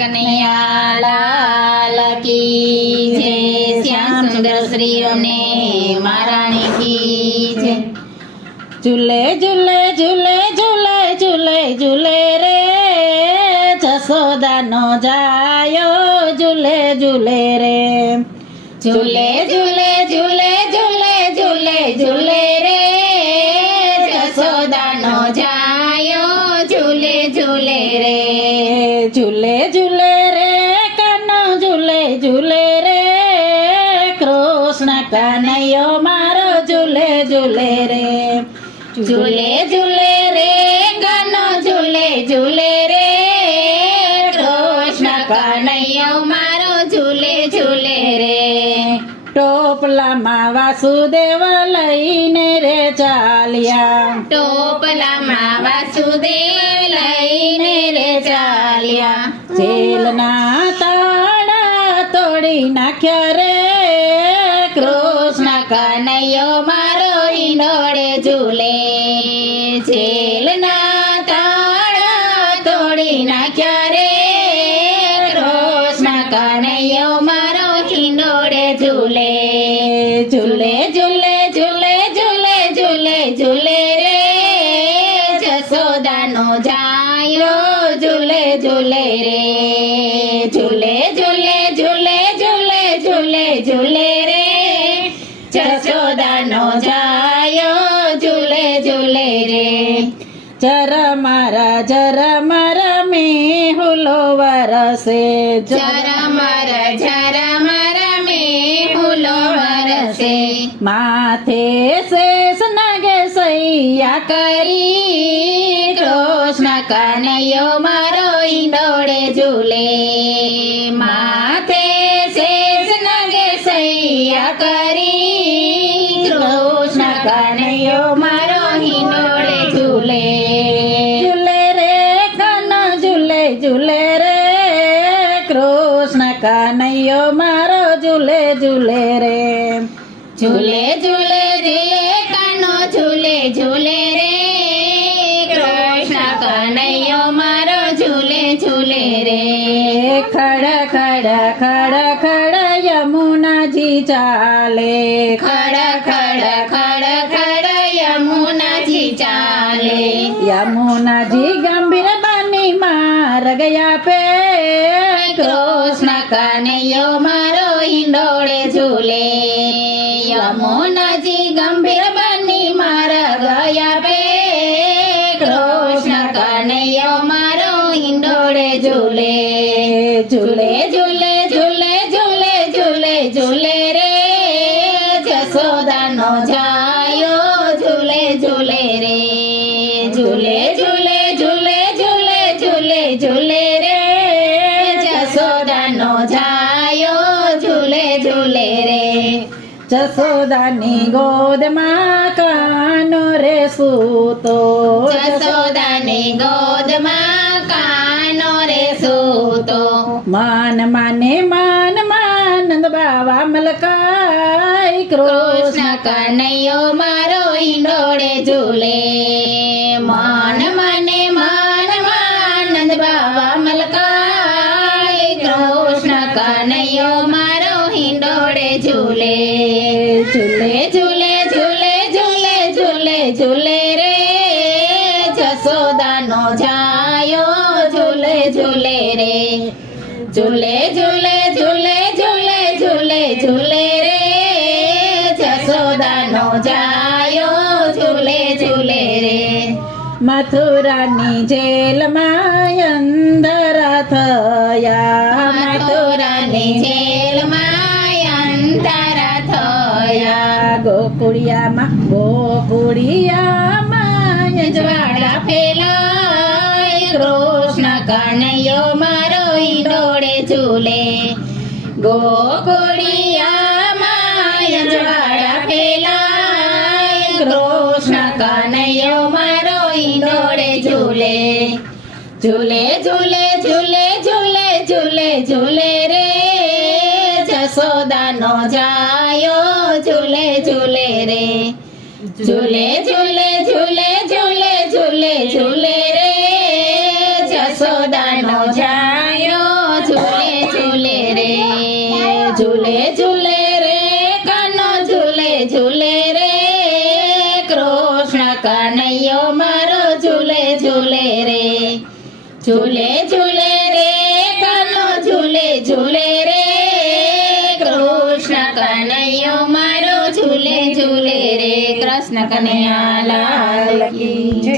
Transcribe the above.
કનૈયા લાલ કી જય શ્યામ સુંદર શ્રીઓને મહારાણી કી જય ઝૂલે ઝૂલે ઝૂલે ઝૂલે ઝૂલે ઝૂલે રે જશોદાનો જાયો ઝૂલે ઝૂલે રે ઝૂલે ઝૂલે ઝૂલે ઝૂલે ઝૂલે ઝૂલે રે જશોદાનો જાયો ઝૂલે ઝૂલે રે ઝૂલે ઝૂલે રે કાનો ઝૂલે ઝૂલે રે કૃષ્ણ કનૈયો મારો ઝૂલે ઝૂલે રે ઝૂલે ઝૂલે રે ગાનો ઝૂલે ઝૂલે રે કૃષ્ણ કનૈયો મારો ઝૂલે ઝૂલે રે ટોપલામાં વાસુદેવ લઈને રે ચાલ્યા ટોપલામાં વાસુદેવ લઈને રે ચાલ્યા જેલના તાળા તોડી નાખ્યા રે કૃષ્ણ કનૈયો મારો હિંડોળે ઝૂલે જેલના તાળા તોડી નાખ્યા રે કૃષ્ણ કનૈયો મારો હિંડોળે ઝૂલે ઝૂલે ઝૂલે ઝૂલે ઝૂલે ઝૂલે ઝૂલે રે જશોદાનો જાયો ઝૂલે ઝૂલે રે ઝૂલે ઝૂલે ઝૂલે ઝૂલે ઝૂલે ઝૂલે રે જશોદાનો જાયો ઝૂલે ઝૂલે રે જર મારા મેહુલો વરસે ઝર મારા મેહુલો વરસે માથે શેષ નાગે સૈયા કરી કૃષ્ણ કનૈયો મારો હિંડોળે ઝૂલે માથે શેષ નાગે સૈયા કરી કૃષ્ણ કનૈયો મારો હિંડોળે ઝૂલે ઝૂલે રે કાનો ઝૂલે ઝૂલે રે કૃષ્ણ કનૈયો મારો ઝૂલે ઝૂલે રે ઝૂલે ઝૂલે રે કાનો ઝૂલે ઝૂલે રે કૃષ્ણ કનૈયો મારો ઝૂલે ઝૂલે રે ખડ ખડ ખડ ખડ યમુનાજી ચાલે ખડ ખડ ખડ ખડ યમુનાજી ચાલે યમુનાજી ગંભીર બની માર ગયા પે કૃષ્ણ કનૈયો મારો હિંડોળે ઝૂલે યમુનાજી ગંભીર બની મારા ગયા પે કૃષ્ણ કનૈયો મારો હિંડોળે ઝૂલે ઝૂલે ઝૂલે ઝૂલે ઝૂલે ઝૂલે ઝૂલે રે જશોદાનો જાયો ઝૂલે ઝૂલે રે ઝૂલે ઝૂલે ઝૂલે ઝૂલે ઝૂલે ઝૂલે રે જશોદાનો જાયો ઝૂલે ઝૂલે રે જશોદાની ગોદમાં કાનો રે સૂતો જશોદાની ગોદમાં કાનો રે સૂતો માન માને માન નંદ બાવા મલકાય કૃષ્ણ કનૈયો મારો હિંડોળે ઝૂલે માન મને માન નંદ બાવા મલકાય કૃષ્ણ કનૈયો મારો હિંડોળે ઝૂલે ઝૂલે ઝૂલે ઝૂલે ઝૂલે ઝૂલે ઝૂલે રે જશોદાનો જાયો ઝૂલે ઝૂલે રે ઝૂલે ઝૂલે ઝૂલે ઝૂલે ઝૂલે ઝૂલે રે જશોદાનો જાયો ઝૂલે ઝૂલે રે મથુરાની જેલમાં અંધર થયા મથુરાની જેલમાં અંતર થયા ગોકુળિયામાં જ્વાળા ફેલાય કૃષ્ણ કનૈયો મારો હિંડોળે ઝૂલે ગોકુળિયામાં જ્વાળા ફેલાય કૃષ્ણ કનૈયો મારો હિંડોળે ઝૂલે ઝૂલે ઝૂલે ઝૂલે ઝૂલે ઝૂલે ઝૂલે રે જશોદાનો જાયો ઝૂલે ઝૂલે રે ઝૂલે ઝૂલે ઝૂલે ઝૂલે ઝૂલે ઝૂલે રે જશોદાનો જાયો ઝૂલે ઝૂલે રે કાનો ઝૂલે ઝૂલે રે કૃષ્ણ કનૈયો મારો ઝૂલે ઝૂલે રે ઝૂલે ઝૂલે રે કાનો ઝૂલે ઝૂલે રે કૃષ્ણ કનૈયો મારો ઝૂલે ઝૂલે રે કૃષ્ણ કનૈયા લાલ કી જય.